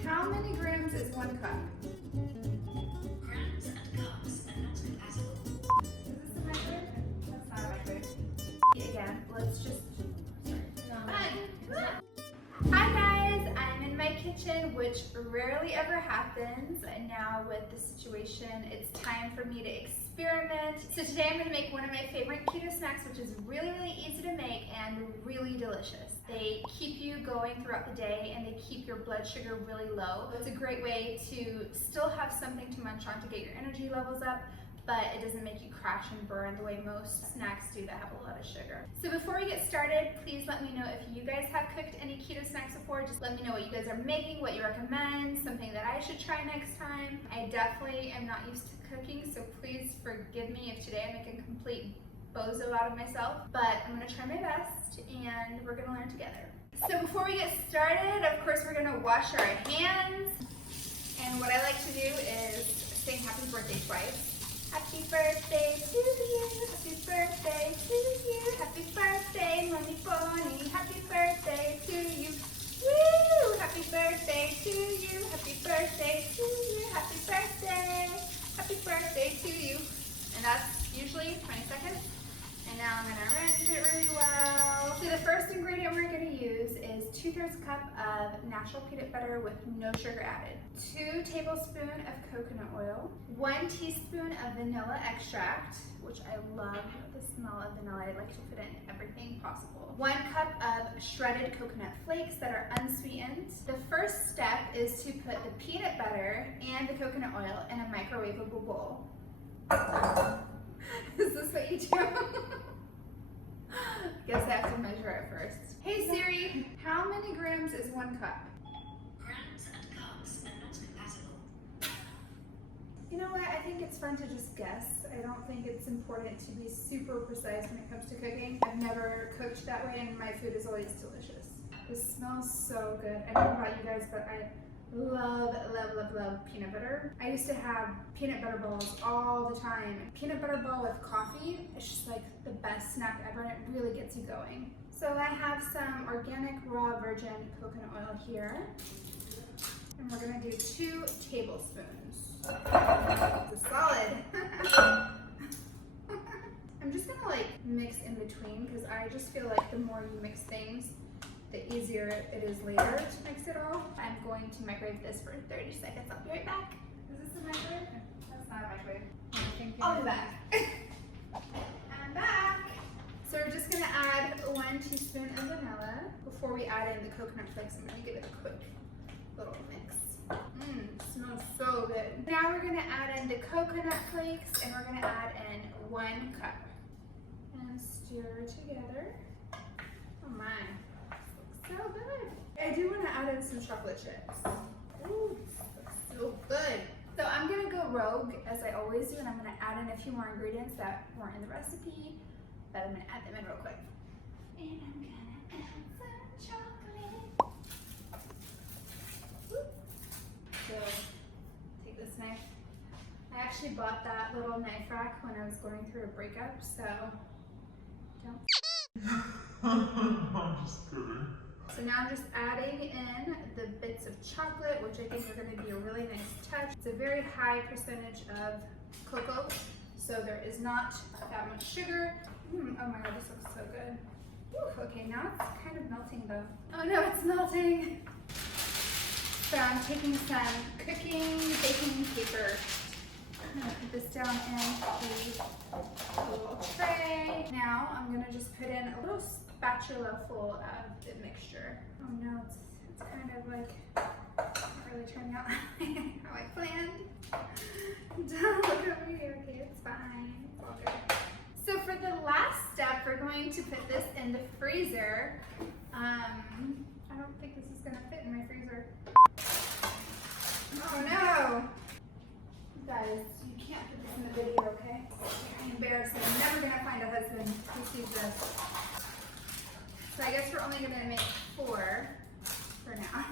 how many grams is 1 cup? Grams and cups are not compatible. Is this a microwave? That's not a microwave. Again, let's just... Hi guys, I'm in my kitchen, which rarely ever happens. And now with the situation, it's time for me to experiment. So today I'm going to make one of my favorite keto snacks, which is really easy to make and really delicious. They keep you going throughout the day and they keep your blood sugar really low. It's a great way to still have something to munch on to get your energy levels up, but it doesn't make you crash and burn the way most snacks do that have a lot of sugar. So before we get started, please let me know if you guys have cooked any keto snacks before. Just let me know what you guys are making, what you recommend, something that I should try next time. I definitely am not used to cooking, so please forgive me if today I make a complete bozo out of myself, but I'm gonna try my best and we're gonna learn together. So before we get started, of course, we're gonna wash our hands. And what I like to do is sing happy birthday twice. Happy birthday to you, happy birthday to you, happy birthday, mommy pony, happy birthday to you, woo! Happy birthday to you, happy birthday to you, happy birthday to you. And that's usually 20 seconds. And now I'm gonna rinse it really well. So the first ingredient we're gonna use is 2/3 cup of natural peanut butter with no sugar added, 2 tablespoons of coconut oil, 1 teaspoon of vanilla extract, which I love the smell of vanilla. I like to put it in everything possible. 1 cup of shredded coconut flakes that are unsweetened. The first step is to put the peanut butter and the coconut oil in a microwaveable bowl. Is this what you do? Guess I have to measure it first. Hey Siri, how many grams is 1 cup? Grams and cups are not compatible. You know what, I think it's fun to just guess. I don't think it's important to be super precise when it comes to cooking. I've never cooked that way and my food is always delicious. This smells so good. I don't know about you guys, but I love peanut butter. I used to have peanut butter balls all the time. Peanut butter ball with coffee is just like the best snack ever and it really gets you going. So I have some organic raw virgin coconut oil here. And we're gonna do 2 tablespoons. It's solid. I'm just gonna like mix in between because I just feel like the more you mix things, the easier it is later to mix it all. I'm going to microwave this for 30 seconds. I'll be right back. Is this a microwave? That's not a microwave. I'll be back. I'm back. So we're just gonna add 1 teaspoon of vanilla. Before we add in the coconut flakes, I'm gonna give it a quick little mix. Smells so good. Now we're gonna add in the coconut flakes and we're gonna add in 1 cup. And stir together. Oh my. So good. I do want to add in some chocolate chips. Ooh, that's so good. So I'm going to go rogue as I always do and I'm going to add in a few more ingredients that weren't in the recipe, but I'm going to add them in real quick. And I'm going to add some chocolate. Woo. So take this knife. I actually bought that little knife rack when I was going through a breakup, so don't. I'm just kidding. So now I'm just adding in the bits of chocolate, which I think are going to be a really nice touch. It's a very high percentage of cocoa, so there is not that much sugar. Oh my god, this looks so good. Whew, okay, now it's kind of melting though. Oh no, it's melting. So I'm taking some cooking baking paper. I'm going to put this down in the little tray. Now I'm going to just put in a little spatula full of the mixture. Oh no, it's kind of like not really turning out how I planned. Don't look at me. Okay, it's fine. It's all good. So for the last step, we're going to put this in the freezer. I don't think this is going to fit in my freezer. Oh no! Guys, you can't put this in the video, okay? It's very embarrassing. I'm never going to find a husband who sees this. So I guess we're only going to make 4 for now.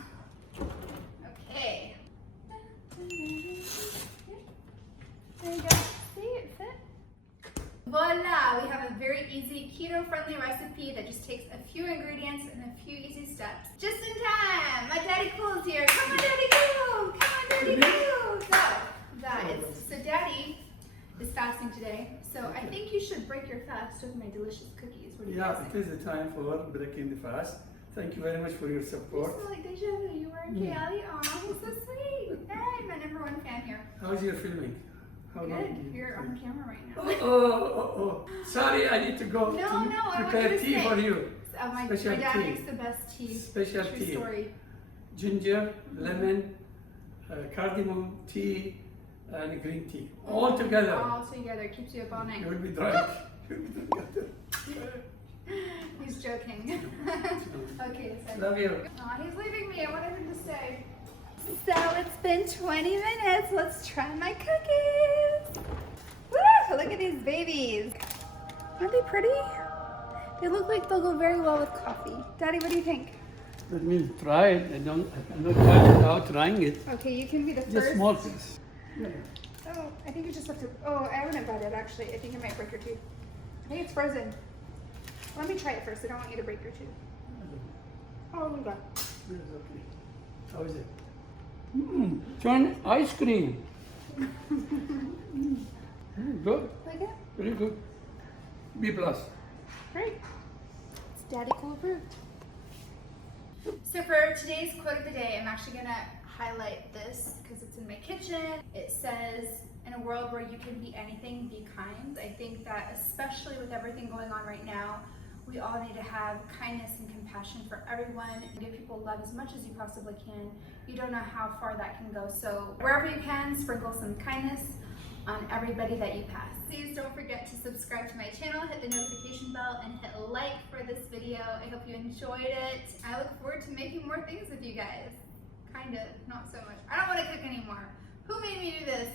Okay. There you go. See, it fit. Voila! We have a very easy keto-friendly recipe that just takes a few ingredients and a few easy steps. Just in time! My daddy cool's here. Come on, daddy, go! I think you should break your fast with my delicious cookies. What do you guys Yeah, think? it is the time for breaking the fast. Thank you very much for your You support. smell like Déjà vu. You were in Kayali. Aw, he's so sweet. Hey, my #1 fan here. How's your filming? How long Good. do you You're on film? camera right now. Oh. Sorry, I need to go No, to I want you prepare to tea stay. for you. My Special dad tea. makes the best tea. Special True tea. story. Ginger, lemon, cardamom tea, and green tea. All together. All together. Keeps you up all night. You will be drunk. He's joking. Okay, so. Love you. Aw, he's leaving me. I wanted him to stay. So it's been 20 minutes. Let's try my cookies. Woo! Look at these babies. Aren't they pretty? They look like they'll go very well with coffee. Daddy, what do you think? Let me try it. I'm not trying without trying it. Okay, you can be the Just first. small piece. Oh, I think you just have to. Oh, I wouldn't bite it actually. I think it might break your tooth. I think it's frozen. Let me try it first. I don't want you to break your tooth. Oh, we go. It's okay. How is it? John, ice cream. Good. Like it? Very good. B+. Great. It's Daddy Cool approved. So for today's quote of the day, I'm actually gonna highlight this because it's in my kitchen. It says, in a world where you can be anything, be kind. I think that especially with everything going on right now, we all need to have kindness and compassion for everyone and give people love as much as you possibly can. You don't know how far that can go. So wherever you can, sprinkle some kindness on everybody that you pass. Please don't forget to subscribe to my channel, hit the notification bell, and hit like for this video. I hope you enjoyed it. I look forward to making more things with you guys. Kind of, not so much. I don't want to cook anymore. Who made me do this?